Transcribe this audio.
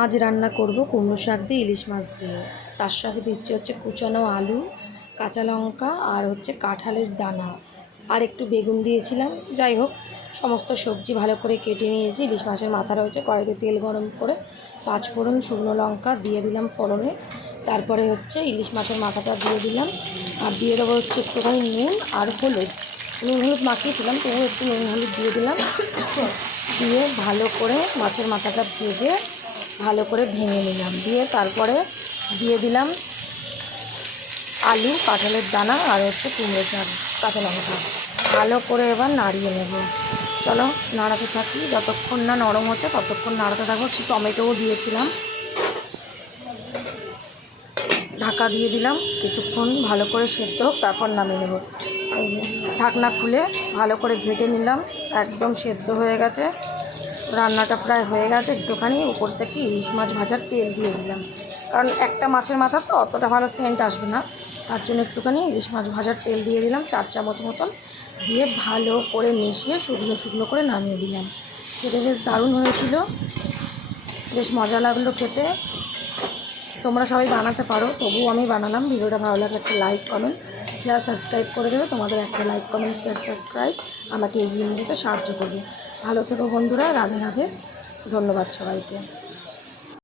আজ রান্না করব কুমড়ো শাক দিয়ে, ইলিশ মাছ দিয়ে। তার সাথে দিচ্ছি হচ্ছে কুচানো আলু, কাঁচা লঙ্কা আর হচ্ছে কাঁঠালের দানা। আর একটু বেগুন দিয়েছিলাম। যাই হোক, সমস্ত সবজি ভালো করে কেটে নিয়েছি। ইলিশ মাছের মাথা রয়েছে কড়াইতে তেল গরম করে। পাঁচ ফোড়ন শুকনো লঙ্কা দিয়ে দিলাম ফোড়নে। তারপরে হচ্ছে ইলিশ মাছের মাথাটা দিয়ে দিলাম। আর দিয়ে দেবো হচ্ছে একটুখানি নুন আর হলুদ। নুন হলুদ মাখিয়েছিলাম তবু একটু নুন হলুদ দিয়ে দিলাম। দিয়ে ভালো করে মাছের মাথাটা ভেজে ভালো করে ভেঙে নিলাম। দিয়ে তারপরে দিয়ে দিলাম আলু, কাঁঠালের দানা আর হচ্ছে কুমড়ো শাক, কাঁচা লঙ্কা। ভালো করে এবার নাড়িয়ে নেব। চলো, নাড়াতে থাকি। যতক্ষণ না নরম হচ্ছে ততক্ষণ নাড়াতে থাকব। একটু টমেটোও দিয়েছিলাম। ঢাকা দিয়ে দিলাম। কিছুক্ষণ ভালো করে সেদ্ধ হোক, তারপর নামিয়ে নেব। ঢাকনা খুলে ভালো করে ঘেটে নিলাম। একদম সেদ্ধ হয়ে গেছে। রান্নাটা প্রায় হয়ে গেছে, একটুখানি উপর থেকে ইলিশ মাছ ভাজার তেল দিয়ে দিলাম। কারণ একটা মাছের মাথা তো অতটা ভালো সেন্ট আসবে না। তার জন্য একটুখানি ইলিশ মাছ ভাজার তেল দিয়ে দিলাম, চার চামচ মতন দিয়ে ভালো করে মিশিয়ে শুকনো শুকনো করে নামিয়ে দিলাম। খেতে বেশ দারুণ হয়েছিল, বেশ মজা লাগল খেতে। তোমরা সবাই বানাতে পারো, তবুও আমি বানালাম। ভিডিওটা ভালো লাগলে একটা লাইক, কমেন্ট শেয়ার সাবস্ক্রাইব করে দেবে। তোমাদের একটা লাইক কমেন্ট শেয়ার সাবস্ক্রাইব আমাকে এগিয়ে নিয়ে যেতে সাহায্য করবে। ভালো থেকো বন্ধুরা, রাধে রাধে। ধন্যবাদ সবাইকে।